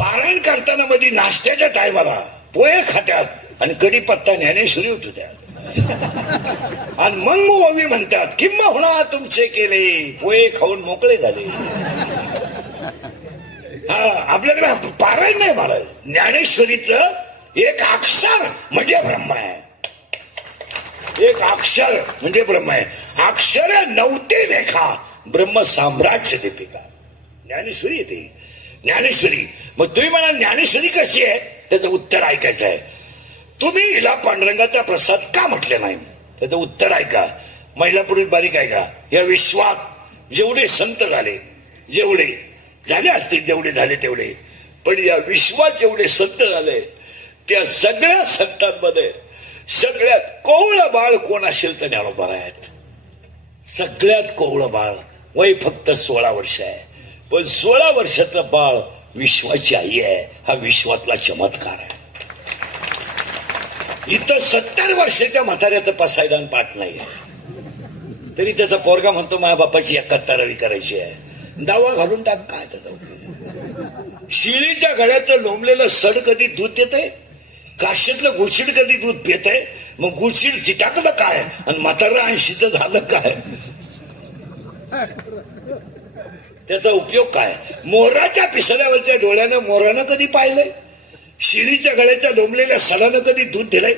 पारायण करताना मध्ये नाश्त्याच्या टायमाला पोहे खात्यात आणि कढीपत्ता ज्ञानेश्वरी उठत्यात आणि मग ओवी म्हणतात किंबहुना तुमचे केले पोहे खाऊन मोकळे झाले. हा आपल्याकडे पारायण नाही महाराज. ज्ञानेश्वरीचं एक अक्षर म्हणजे ब्रह्म आहे. एक अक्षर म्हणजे ब्रह्म आहे. अक्षर नव्हते देखा ब्रह्म साम्राज्य दीपिका. ज्ञानेश्वरी येते ज्ञानेश्वरी. मग तुम्ही म्हणा ज्ञानेश्वरी कशी आहे त्याचं उत्तर ऐकायचं आहे. तुम्ही हिला पांडुरंगाचा प्रसाद का म्हटले नाही त्याचं उत्तर ऐका. महिला पुरुष बारीक ऐका. या विश्वात जेवढे संत झाले जेवढे झाले असतील जेवढे झाले तेवढे पण या विश्वात जेवढे संत झाले त्या सगळ्या संतांमध्ये सगळ्यात कोवळं बाळ कोण असेल तर ज्ञानोबा आहेत. सगळ्यात कोवळं बाळ वय फक्त 16 वर्ष आहे पण 16 वर्षाचं बाळ विश्वाची आई आहे. हा विश्वातला चमत्कार आहे. इथं 70 वर्षाच्या म्हाताऱ्याचं पसायदान पाठ नाही तरी त्याचा पोरगा म्हणतो माझ्या बापाची 71वी करायची आहे. दावा घालून टाक काय त्याचा. शिळीच्या गळ्याचं लोंबलेलं सड कधी दूध देतंय काशीतलं गुळशीड कधी दूध पितंय. मग गुळशीड चिटाकलं काय आणि म्हातारा 80चं झालं काय त्याचा उपयोग काय. मोराच्या पिसऱ्यावरच्या डोळ्यानं मोरानं कधी पाहिलंय. शिळीच्या गळ्याच्या लोंबलेल्या सडानं कधी दूध दिलंय.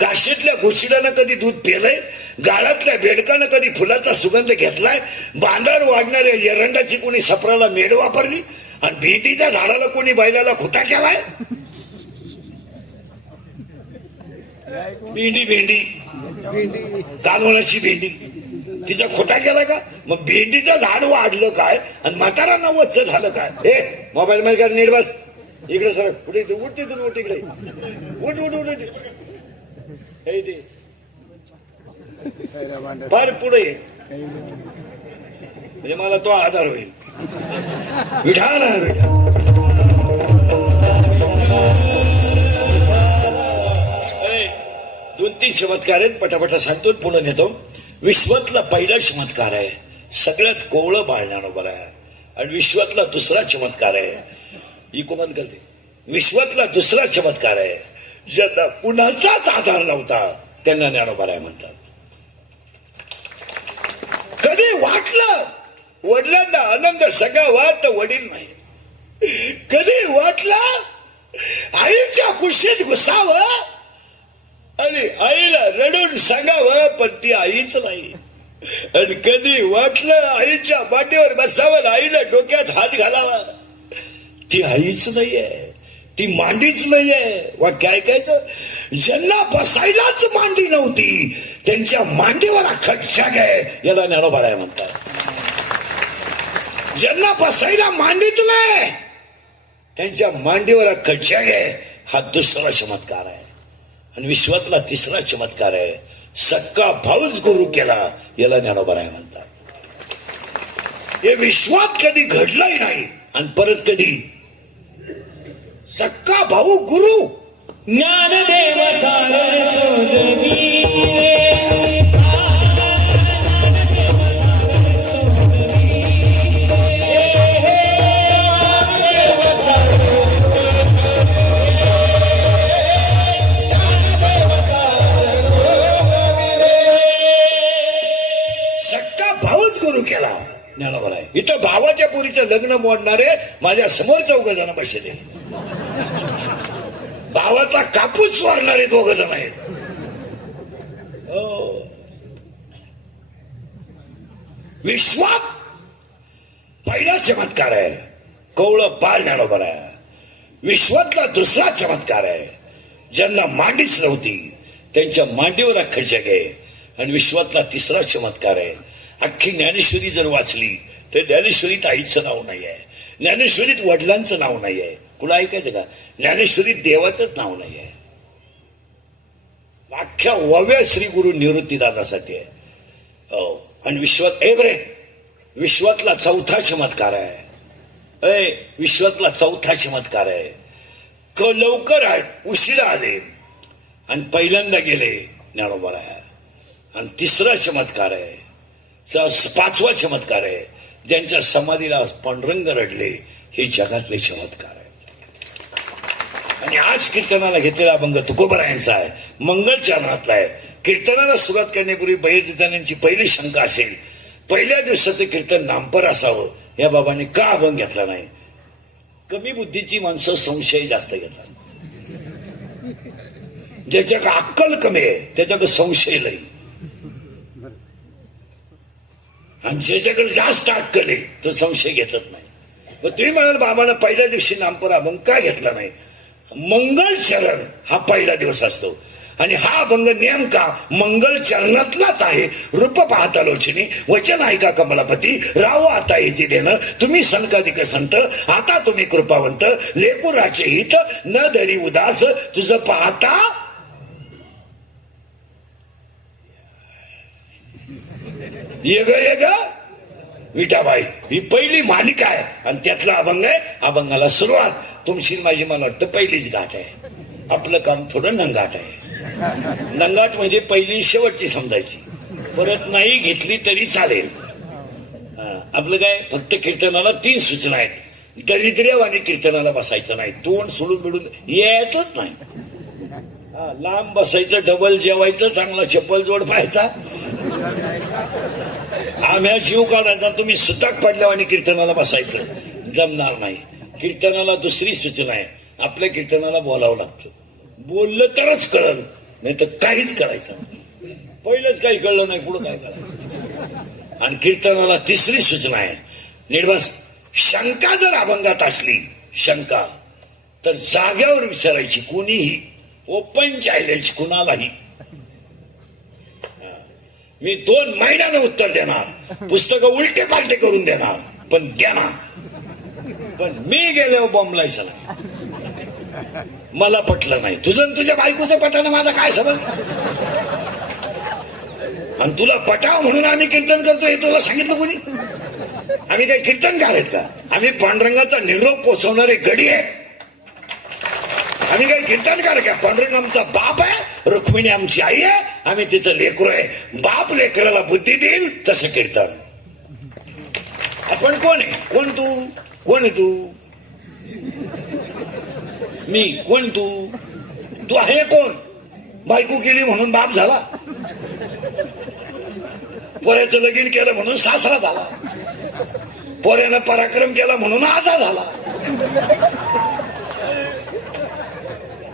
काशीतल्या गुळशिडानं कधी दूध पिलंय. गाळातल्या बेडकानं कधी फुलाचा सुगंध घेतलाय. बांधावर वाढणाऱ्या एरंडाची कोणी सपराला मेड वापरली आणि भेंडीच्या झाडाला कोणी बैलाला खुटा केलाय. भेंडी भेंडी कालवणाची भेंडी तिचा खोटा केला का. मग भेंडीचं झाड वाढलं काय आणि म्हातारा 90चं झालं काय. हे मोबाईल मध्ये काय नीट बस इकडे सर कुठे उठ तिथून उठ इकडे उठ उठ उठ हे ते फार पुढे म्हणजे मला तो आधार होईल. विठान दोन तीन चमत्कार आहेत पटापटा सांगतो पुढे नेतो. विश्वातला पहिला चमत्कार आहे सगळ्यात कोवळं बाळ ज्ञानोबा आहे. आणि विश्वातला दुसरा चमत्कार आहे इको बंद करते. विश्वातला दुसरा चमत्कार आहे ज्यांना कुणाचाच आधार नव्हता त्यांना ज्ञानोबा आहे म्हणतात. कधी वाटलं वडिलांना आनंद सगळा वाट वडील नाही. कधी वाटलं आईच्या कुशीत घुसावं आणि आईला रडून सांगावं पण ती आईच नाही. आणि कधी वाटलं आईच्या मांडीवर बसावं आईला डोक्यात हात घालावा ती आईच नाहीये. ती मांडीच नाहीये. वाक्य ऐकायचं. ज्यांना बसायलाच मांडी नव्हती त्यांच्या मांडीवर अख्खा जग आहे याला ज्ञानोबा आहे म्हणतात. ज्यांना बसायला मांडीच नाही त्यांच्या मांडीवर अख्खा जग आहे हा दुसरा चमत्कार आहे. आणि विश्वातला तिसरा चमत्कार आहे सक्का भाऊच गुरु केला याला ज्ञानोबा आहे म्हणतात. हे विश्वात कधी घडलंही नाही आणि परत कधी सक्का भाऊ गुरु ज्ञानदेव सक्का भाऊच गुरु केला ज्ञानोबा आहे. इथं भावाच्या पोरीचं लग्न मोडणारे माझ्या समोर 4 जण बसले. भावाचा कापूस वारणारे 2 जण आहेत. विश्वात पहिला चमत्कार आहे कवळं बाळ ज्ञानोबा आहे. विश्वातला दुसरा चमत्कार आहे ज्यांना मांडीच नव्हती त्यांच्या मांडीवर अख्खं जग आहे. आणि विश्वातला तिसरा चमत्कार आहे अख्खी ज्ञानेश्वरी जर वाचली तर ज्ञानेश्वरीत आईचं नाव नाही आहे. ज्ञानेश्वरीत वडिलांचं नाव नाही आहे. कुणा ऐकायचं का. ज्ञानेश्वरीत देवाचंच नाव नाही आहे. अख्ख्या वव्या श्री गुरु निवृत्तीदानासाठी आहे. आणि विश्वात विश्वातला चौथा चमत्कार आहे. विश्वातला चौथा चमत्कार आहे लवकर उशिरा आले आणि पहिल्यांदा गेले ज्ञानोबा आहे. आणि तिसरा चमत्कार आहे 5वा चमत्कार आहे ज्यांच्या समाधीला पांडुरंग रडले. हे जगातले चमत्कार आहे. आणि आज कीर्तनाला घेतलेला अभंग तुकोबरायांचा आहे, मंगल चरणातला आहे. कीर्तनाला सुरुवात करण्यापूर्वी बहिर्जितांची पहिली शंका असेल, पहिल्या दिवसाचं कीर्तन नामपर असावं, या बाबांनी का अभंग घेतला नाही? कमी बुद्धीची माणसं संशय जास्त घेतात. ज्याच्याकडे अक्कल कमी आहे त्याच्याकडे संशय लई, आणि ज्याच्याकडे जास्त अक्कल आहे तो संशय घेतच नाही. मग तुम्ही म्हणाल बाबांना पहिल्या दिवशी नामपर अभंग का घेतला नाही? मंगल चरण हा पहिला दिवस असतो आणि हा अभंग नेमका मंगल चरणातलाच आहे. रूप पाहता लोचनी, वचन ऐका कमलापती, राव आता याची देणं, तुम्ही संकाधिक संत, आता तुम्ही कृपावंत, लेपुराचे हित न धरी उदास, तुझं पाहता ये ग विठाबाई. ही पहिली मालिका आहे आणि त्यातला अभंग आहे. अभंगाला सुरुवात तुमची माझी मला वाटतं पहिलीच गाठ आहे. आपलं काम थोडं नंगाट आहे. नंगाट म्हणजे पहिली शेवटची समजायची, परत नाही घेतली तरी चालेल. आपलं काय फक्त कीर्तनाला 3 सूचना आहेत. दरिद्र्यवाणी कीर्तनाला बसायचं नाही, तोंड सोडून बिडून यायचंच नाही. लांब बसायचं, डबल जेवायचं, चांगला चप्पल जोड पाहायचा, आम्ही जीव काढायचा. तुम्ही सुताक पडल्यावर आणि कीर्तनाला बसायचं जमणार नाही. कीर्तनाला दुसरी सूचना आहे, आपल्या कीर्तनाला बोलावं लागतं. बोललं तरच कळलं, नाही तर काहीच कळायचं. पहिलंच काही कळलं नाही, पुढं काय करायचं. आणि कीर्तनाला तिसरी सूचना आहे, निर्वास शंका जर अभंगात असली, शंका तर जाग्यावर विचारायची, कोणीही ओपन चॅलेंज कुणालाही. मी 2 महिन्यानं उत्तर देणार, पुस्तकं उलटे पालटे करून देणार, पण देणार. पण मी गेल्यावर बॉम्बलायचं नाही. मला पटलं नाही, तुझं तुझ्या बायकोचं पटानं माझा काय संबंध? आणि तुला पटाव म्हणून आम्ही कीर्तन करतो हे तुला सांगितलं कोणी? आम्ही काही कीर्तनकार आहेत का? आम्ही पांडुरंगाचा निरोप पोचवणारे गडी आहे. आम्ही काही कीर्तनकार का? पांडुरंग आमचा बाप आहे, रुक्मिणी आमची आई आहे, आम्ही तिचं लेकरू आहे. बाप लेकराला बुद्धी देईल तसं कीर्तन. आपण कोण आहे? कोण तू? कोण आहे तू? मी कोण? तू आहे कोण? बायको केली म्हणून बाप झाला, पोऱ्याचं लगीन केलं म्हणून सासरा झाला, पोऱ्यानं पराक्रम केला म्हणून आजा झाला,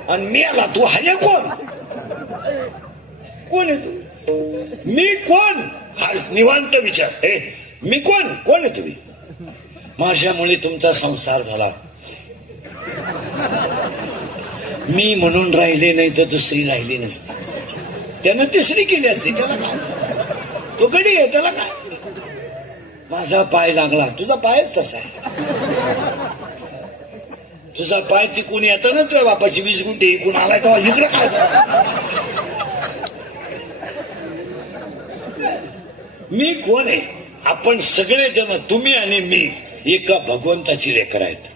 आणि मी आला. तू आहे कोण? कोण आहे तू? मी कोण? हा निवांत विचार. मी कोण? कोण आहे तुम्ही? माझ्यामुळे तुमचा संसार झाला, मी म्हणून राहिले नाही तर दुसरी राहिली नसती, त्यानं तिसरी केली असती. त्याला काय? तो गडी आहे, त्याला काय? माझा पाय लागला, तुझा पायच तसा आहे. तुझा पाय तिकून येताना तुझ्या बापाची 20 गुंठे इकून आलाय, तेव्हा इकडं काय? मी कोण आहे? आपण सगळे जण, तुम्ही आणि मी, एका भगवंताची लेकर आहेत.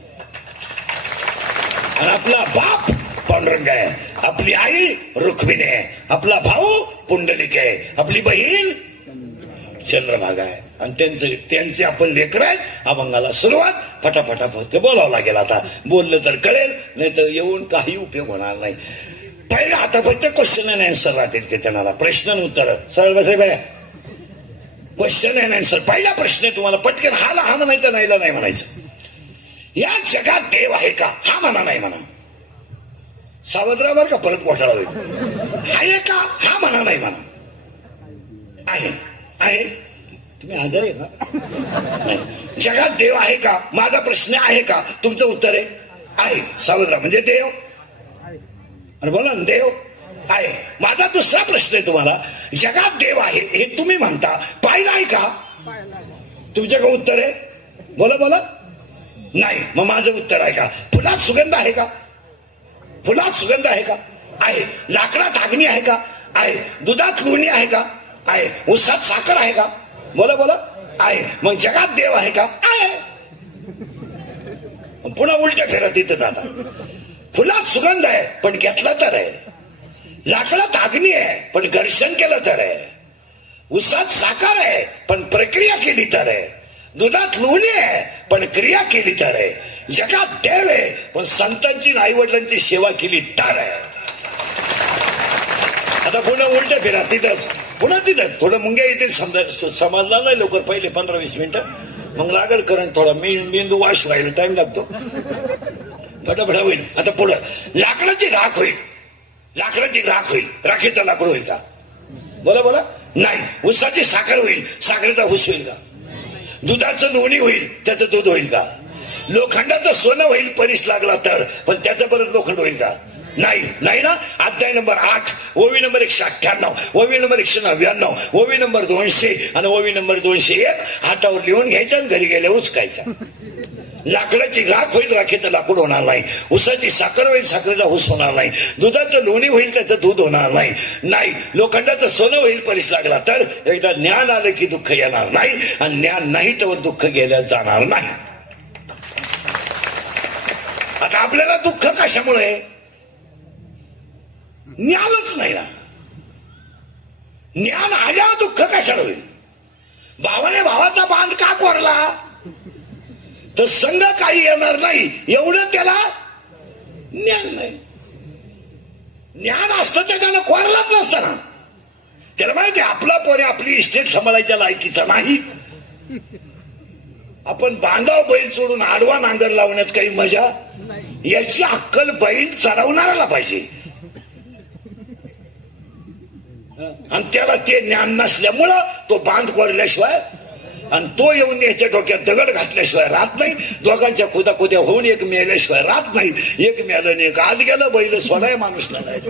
आणि आपला बाप पांडुरंग आहे, आपली आई रुक्मिणी आहे, आपला भाऊ पुंडलिक आहे, आपली बहीण चंद्रभागा आहे, आणि त्यांचे आपण लेकर आहेत. अभंगाला सुरुवात फटाफटा फक्त बोलावं लागेल. आता बोललं तर कळेल, नाही तर येऊन काही उपयोग होणार नाही. पहिला आता फक्त क्वेश्चन अँड आन्सर राहतील कीर्तनाला, प्रश्न आणि उत्तर. सरळ बसे बाया, क्वेश्चन अँड आन्सर. पहिला प्रश्न तुम्हाला पटकन हाला हा म्हणायचं, नाहीला नाही म्हणायचं. या जगात देव आहे का? हा म्हणा, नाही म्हणा. सावधरावर का परत घोटाळा होईल. आहे का? हा म्हणा, नाही म्हणा. आहे आहे. तुम्ही आजारी आहे का? नाही. जगात देव आहे का? माझा प्रश्न आहे का? तुमचं उत्तर आहे. सावधरा म्हणजे देव. आणि बोला ना, देव आहे. माझा दुसरा प्रश्न आहे तुम्हाला, जगात देव आहे हे तुम्ही म्हणता, पाहिलं आहे का? तुमच्याकडे उत्तर आहे. बोला बोला. नाही. मग माझं उत्तर आहे का? फुलात सुगंध आहे का? फुलात सुगंध आहे का? आहे. लाकडात अग्नी आहे का? आहे. दुधात लोणी आहे का? आहे. उसात साखर आहे का? बोला बोला. आहे. मग जगात देव आहे का? आहे. पुन्हा उलट फेरत इथं जाता. फुलात सुगंध आहे पण घेतला तर आहे, लाकडात अग्नी आहे पण घर्षण केलं तर आहे, उसात साखर आहे पण प्रक्रिया केली तर आहे, दुधात लोणी आहे पण क्रिया केली तर आहे. जगात देव आहे पण संतांची आई वडिलांची सेवा केली तर आहे. आता पुन्हा उलट फिरा तिथंच पुन्हा तिथंच थोडं मुंग्या येतील समजणार नाही लवकर पहिले 15-20 मिनिटं मग लागल करंट थोडा मेंदू वाश व्हायला टाइम लागतो फटाफटा होईल. आता पुढं लाकडाची राख होईल. लाकडाची राख होईल. राखेचं लाकूड होईल का? बोला बोला. नाही. ऊसाची साखर होईल. साखरेचा ऊस होईल का? दुधाचं लोणी होईल. त्याचं दूध होईल का? लोखंडाचं सोनं होईल परीस लागला तर पण त्याचं परत लोखंड होईल का? नाही. नाही ना. अध्याय नंबर 8 ओवी नंबर 198 ओवी नंबर 199 ओवी नंबर 200 आणि ओवी नंबर 201 हातावर लिहून घ्यायचं आणि घरी गेल्या उचकायचा. लाकडाची राख होईल. राखेचं लाकूड होणार नाही. ऊसाची साखर होईल. साखरेचा ऊस होणार नाही. दुधाचं लोणी होईल. त्याचं दूध होणार नाही. नाही. लोखंडाचं सोनं होईल परीस लागला तर एकदा ज्ञान आलं की दुःख येणार नाही आणि ज्ञान नाही तर दुःख गेल्या जाणार नाही. आता आपल्याला दुःख कशामुळे? ज्ञानच नाही ना. ज्ञान आल्यावर दुःख कशाला होईल? भावाने भावाचा बांध का कोरला तर संघ काही येणार नाही एवढं त्याला ज्ञान नाही. ज्ञान असतं त्याच्यानं कोरलाच नसतं ना. त्याला माहिती आपला पोरे आपली इस्टेट सांभाळायच्या लायकीचा नाही. आपण बांधाव बैल सोडून आडवा नांगर लावण्यात काही मजा याची अक्कल बैल चढवणाऱ्याला पाहिजे आणि त्याला ते ज्ञान नसल्यामुळं तो बांध कोरल्याशिवाय आणि तो येऊन याच्या डोक्यात दगड घातल्याशिवाय राहत नाही. दोघांच्या खुदाखुद्या होऊन एक मेल्याशिवाय राहत नाही. एक मेलं आणि एक आत गेलं. बैल सोडाय माणूस नाही.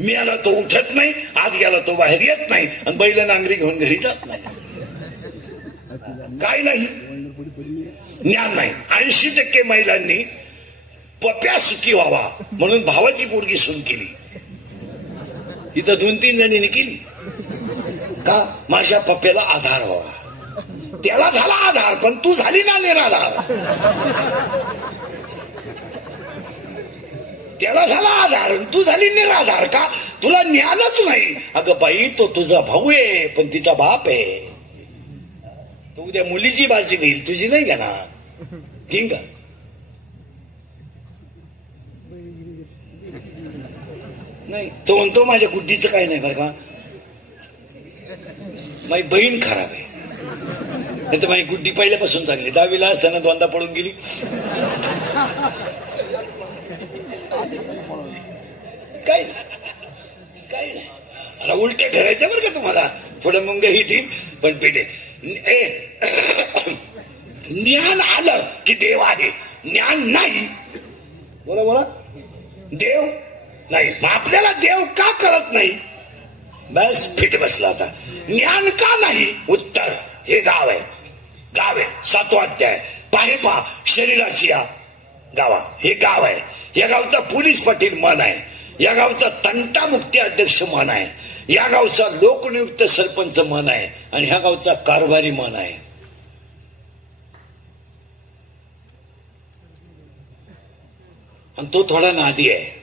मेला तो उठत नाही. आत गेला तो बाहेर येत नाही आणि बैल नांगरी घेऊन घरी जात नाही. काय नाही. ज्ञान नाही. 80% महिलांनी पप्या सुखी व्हावा म्हणून भावाची पोरगी सून केली. इथं 2-3 जणींनी केली का? माझ्या पप्प्याला आधार व्हावा. त्याला झाला आधार पण तू झाली ना निराधार. त्याला झाला आधार तू झाली निराधार का? तुला ज्ञानच नाही. अगं बाई तो तुझा भाऊ आहे पण तिचा बाप आहे. तू उद्या मुलीची बाजी घेईल तुझी नाही घेणार. घेईन का? नाही. तो म्हणतो माझ्या गुड्डीचं काही नाही बरं का. माझी बहीण खराब आहे. नाही तर माझी गुड्डी पहिल्यापासून चांगली. 10वीला असताना 2दा पळून गेली. काय नाही. आता उलटे करायचं बरं का तुम्हाला. थोडं मुंग ही देईल पण पेटे. ज्ञान आलं की देव आहे. ज्ञान नाही. बोला बोला. देव नाही. मग आपल्याला देव का कळत नाही? बस फिट बसला आता. ज्ञान का नाही? उत्तर हे गाव आहे. गाव आहे. 7वा अध्याय पाहे पहा शरीराची या गावा. हे गाव आहे. या गावचा पोलीस पाटील मन आहे. या गावचा तंटामुक्ती अध्यक्ष मन आहे. या गावचा लोकनियुक्त सरपंच मन आहे आणि ह्या गावचा कारभारी मन आहे. आणि तो थोडा नादी आहे.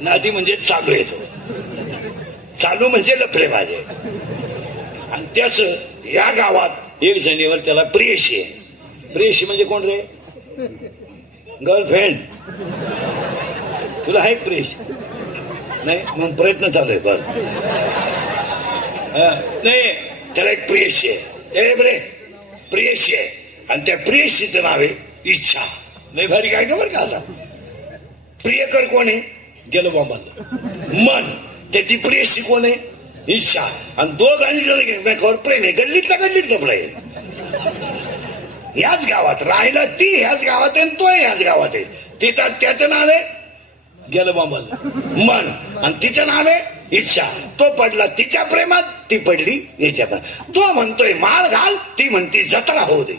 नादी म्हणजे चालू येतो. चालू म्हणजे लफडेबाज आहे. आणि त्याच या गावात एक जणीवर त्याला प्रेयशी आहे. प्रेयशी म्हणजे कोण रे? गर्लफ्रेंड. तुला आहे प्रेयशी? नाही. मग प्रयत्न चालू आहे. बर नाही. त्याला एक प्रेयशी आहे. बरे प्रेयशी आहे आणि त्या प्रेयशीचं नाव आहे इच्छा. नाही भारी काय का बरं का. आता प्रियकर कोण आहे? गेलो बाबांना. मन. त्याची प्रेयशी कोण आहे? इच्छा. आणि दोघांनी एकमेकावर प्रेम आहे. गल्लीतला लफडा आहे. ह्याच गावात राहिला. ती ह्याच गावात आहे तो ह्याच गावात आहे. तिचा त्याचं नाव आहे गेलं बाबांना मन आणि तिचं नाव आहे इच्छा. तो पडला तिच्या प्रेमात. ती पडली याच्यात. तो म्हणतोय माळ घाल. ती म्हणती जत्रा होऊ दे.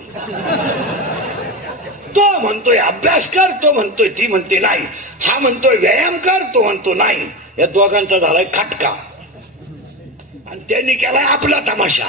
तो म्हणतोय अभ्यास कर. तो म्हणतोय ती म्हणते नाही. हा म्हणतोय व्यायाम कर. तो म्हणतो नाही. या दोघांचा झालाय खटका आणि त्यांनी केलाय आपला तमाशा.